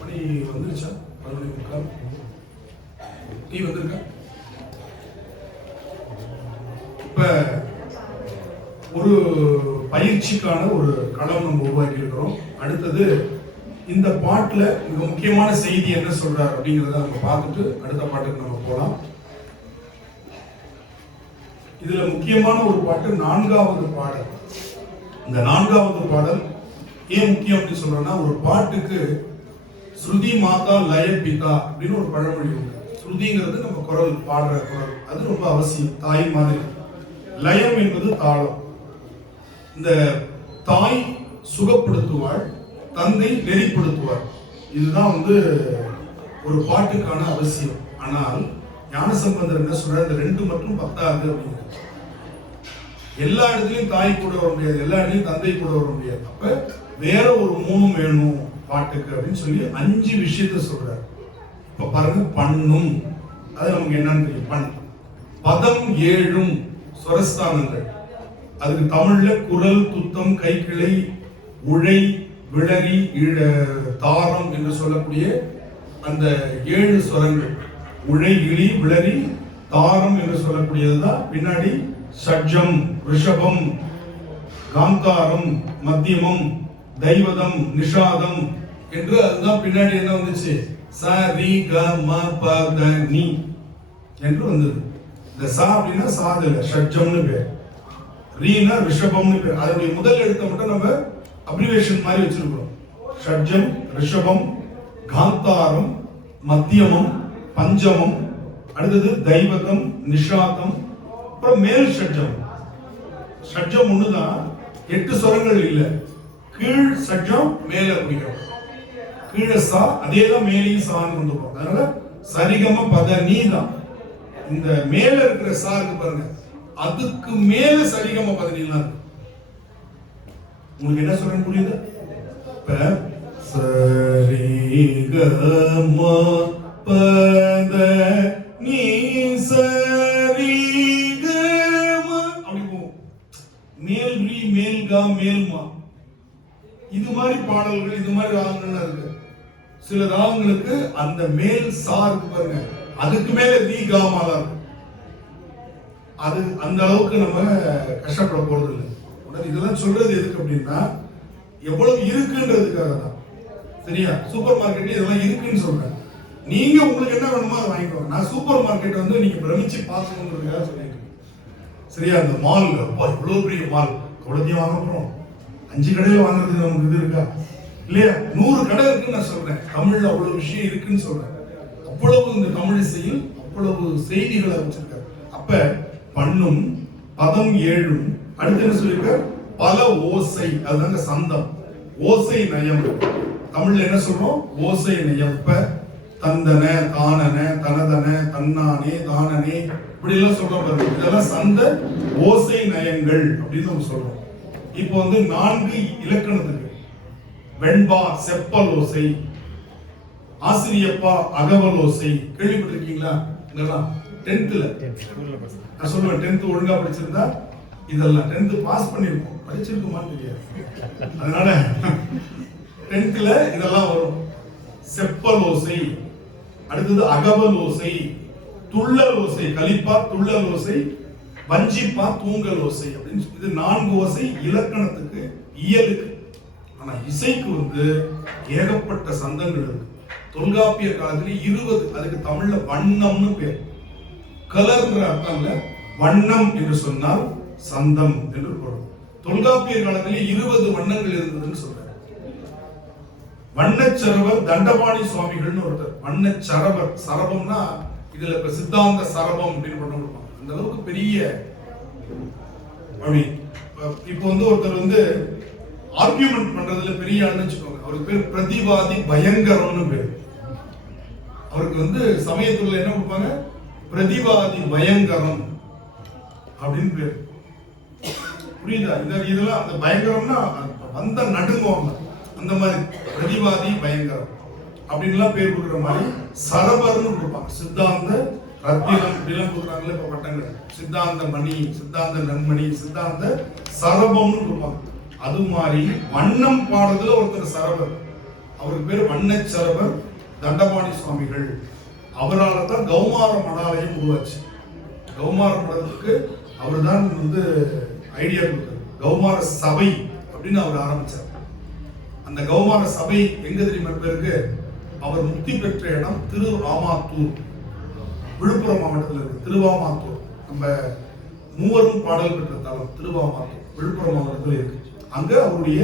மணி வந்துருச்சா? பதினொன்று முக்கால். டீ வந்திருக்கா? இப்போ ஒரு பயிற்சிக்கான ஒரு களம் நம்ம உருவாக்கி இருக்கிறோம். அடுத்தது இந்த பாட்டுல மிக முக்கியமான செய்தி என்ன சொல்றார் அப்படிங்கிறத நம்ம பார்த்துட்டு அடுத்த பாட்டுக்கு நம்ம போலாம். இதுல முக்கியமான ஒரு பாட்டு நான்காவது பாடல். இந்த நான்காவது பாடல் ஏன் முக்கியம் அப்படின்னு சொல்றேன்னா ஒரு பாட்டுக்கு ஸ்ருதி மாதா லய பிதா அப்படின்னு ஒரு பழமொழி உண்டு. ஸ்ருதிங்கிறது நம்ம குரல் பாடுற குரல். அது ரொம்ப அவசியம். தாய் மாதிரி. லயம் என்பது தாளம். இந்த தாய் சுகப்படுத்துவாள் தந்தை நெறிப்படுத்துவார் இதுதான் வந்து ஒரு பாட்டுக்கான அவசியம். ஆனால் ஞானசம்பந்தர் என்ன சொல்றாரு? இந்த ரெண்டு மட்டும் பத்தாது அப்படின்னு எல்லா இடத்துலையும் தாய் கூட வர முடியாது. எல்லா இடத்துலையும் தந்தை கூட வர முடியாது. அப்ப வேற ஒரு மூணும் வேணும். பாட்டுக்கு அப்படின்னு சொல்லி அஞ்சு விஷயத்த சொல்றாரு. இப்போ பாருங்க பண்ணும். அது நமக்கு என்னன்னு தெரியும்? பண். பதம் ஏழும் சுரஸ்தானங்கள். அதுக்கு தமிழ்ல குரல் துத்தம் கைக்கிளை உழை விளரி ஈழ- தாரம் என்று சொல்லக்கூடிய அந்த ஏழு சுரங்கள். உழை இழி விளரி தாரம் என்று சொல்லக்கூடியதுதான் பின்னாடி ஷட்ஜம் ரிஷபம் காந்தாரம் மத்தியமம் தைவதம் நிஷாதம் என்று அதுதான் பின்னாடி என்ன வந்துச்சு? ச ரி க ம ப த நி என்று வந்தது. இந்த சா அப்படின்னா சாதக ஷட்ஜம்னு பேர். ரீனா ரிஷபம்னு பேர். அதனுடைய முதல் எழுத்தை மட்டும் நம்ம அப்ரிவேஷன் மாதிரி வச்சிருக்கிறோம். ஷட்ஜம் ரிஷபம் காந்தாரம் மத்தியமம் பஞ்சமம் அடுத்தது தைவதம் நிஷாதம் அப்புறம் மேல் ஷட்ஜம். ஷட்ஜம் ஒண்ணுதான் எட்டு சொரங்கள் இல்லை. கீழ் சட்டம் மேல குடிக்கிறோம் கீழே சா அதே தான் மேலையும் சான்னு கொண்டு போறோம். அதனால சரிகம பத நீ தான் இந்த மேல இருக்கிற சா இருக்கு பாருங்க. அதுக்கு மேல சரிகம பத நீ தான் இருக்கு. உங்களுக்கு என்ன சொல்றேன் புரியுது? இப்ப சரிகம பத நீ சரிகம அப்படி போகும் மேல் ரீ மேல் கா மேல் மா. இது மாதிரி பாடல்கள் இது மாதிரி ராகங்கள்லாம் இருக்கு. சில ராகங்களுக்கு அந்த மேல் சா இருக்கு பாருங்க. அதுக்கு மேல நீ கா மாலாம் அது அந்த அளவுக்கு நம்ம கஷ்டப்பட போறது இல்லை. உடனே இதெல்லாம் சொல்றது எதுக்கு அப்படின்னா எவ்வளவு இருக்குன்றதுக்காக தான். சரியா? சூப்பர் மார்க்கெட் இதெல்லாம் இருக்குன்னு சொல்றேன். நீங்க உங்களுக்கு என்ன வேணுமோ அதை வாங்கிக்கோங்க. நான் சூப்பர் மார்க்கெட் வந்து நீங்க பிரமிச்சு பார்க்கணுங்கிறதுக்காக சொல்லியிருக்கேன். சரியா? அந்த மால் இவ்வளவு பெரிய மால் அவ்வளோத்தையும் வாங்க போறோம். அஞ்சு கடையில வாங்குறதுக்கு நமக்கு இது இருக்கா? இல்லையா? நூறு கடை இருக்குன்னு நான் சொல்றேன். தமிழ்ல அவ்வளவு விஷயம் இருக்குன்னு சொல்றேன். அவ்வளவு இந்த தமிழ் இசையில் அவ்வளவு செய்திகளை வச்சிருக்காரு. அப்ப பண்ணும் பதம் ஏழும் அடுத்து என்ன சொல்லியிருக்க பல ஓசை அதுதாங்க சந்தம். ஓசை நயம். தமிழ்ல என்ன சொல்றோம்? ஓசை நயம். இப்ப தந்தன தானன தனதன தன்னானே தானனே இப்படி எல்லாம் சொல்றோம் பாருங்க. இதெல்லாம் சந்த ஓசை நயங்கள் அப்படின்னு நம்ம சொல்றோம். இப்போ வந்து நான்கு இலக்கணத்துக்கு. வெண்பா செப்பல் ஓசை ஆசிரியப்பா அகவல் ஓசை கேள்விப்பட்டிருக்கீங்களா? இதெல்லாம் டென்த்தில் நான் சொல்லுவேன் டென்த் ஒழுங்கா படிச்சிருந்தா இதெல்லாம் டென்த் பாஸ் பண்ணியிருக்கோம் படிச்சிருக்குமான்னு தெரியாது. அதனால டென்த்தில் இதெல்லாம் வரும். செப்பல் ஓசை அடுத்தது அகவல் ஓசை துள்ளல் ஓசை கலிப்பா துள்ளல் ஓசை வஞ்சிப்பா தூங்கல் ஓசை அப்படின்னு சொல்லி- இது நான்கு ஓசை இலக்கணத்துக்கு இயலுக்கு. ஆனா இசைக்கு வந்து ஏகப்பட்ட சந்தங்கள் இருக்கு. தொல்காப்பிய காலத்துல இருபது அதுக்கு தமிழ்ல வண்ணம்னு பேர். கலர்ன்ற அர்த்தம்ல வண்ணம் என்று சொன்னால் சந்தம் என்று பொருள். தொல்காப்பிய காலத்திலே இருபது வண்ணங்கள் இருந்ததுன்னு சொல்றாரு. வண்ணச்சரவர் தண்டபாணி சுவாமிகள்னு ஒருத்தர். வண்ணச்சரவர் சரபம்னா இதுல இப்ப சித்தாந்த சரபம் அப்படின்னு பண்ண கொடுப்பாங்க அந்த அளவுக்கு பெரிய அப்படி இப்ப- இப்போ வந்து ஒருத்தர் வந்து ஆர்கியூமெண்ட் பண்றதுல பெரிய ஆளுன்னு வச்சுக்கோங்க. அவருக்கு பேர் பிரதிவாதி பயங்கரம்னு பேர். அவருக்கு வந்து சமயத்துல என்ன கொடுப்பாங்க? பிரதிவாதி பயங்கரம் அப்படின்னு பேர். புரியுதா? இந்த இதெல்லாம் அந்த பயங்கரம்னா வந்த நடுங்கோம் அந்த மாதிரி பிரதிவாதி பயங்கரம். அப்படின்லாம் பேர் கொடுக்குற மாதிரி சரபர்னு கொடுப்பாங்க. சித்தாந்த ரத்தினம் இப்படிலாம் கொடுக்குறாங்களே இப்போ பட்டங்கள். சித்தாந்த மணி சித்தாந்த நன்மணி சித்தாந்த சரபம்னு கொடுப்பாங்க. அது மாதிரி வண்ணம் பாடுறதுல ஒருத்தர் சரபர். அவருக்கு பேர் வண்ணச்சரவர் தண்டபாணி சுவாமிகள். அவரால் தான் கௌமார மடாலயம் உருவாச்சு. கௌமார மடத்துக்கு அவர் தான் வந்து ஐடியா கொடுத்தார். கௌமார சபை அப்படின்னு அவர் ஆரம்பித்தார் அந்த கௌமார சபை எங்க தெரியுமா பேருக்கு அவர் முக்தி பெற்ற இடம் திரு ராமாத்தூர். விழுப்புரம் மாவட்டத்தில் இருக்கு. திருவாமாத்தூர். நம்ம மூவரும் பாடல் பெற்ற தலம் திருவாமாத்தூர். விழுப்புரம் மாவட்டத்தில் இருக்கு. அங்க அவருடைய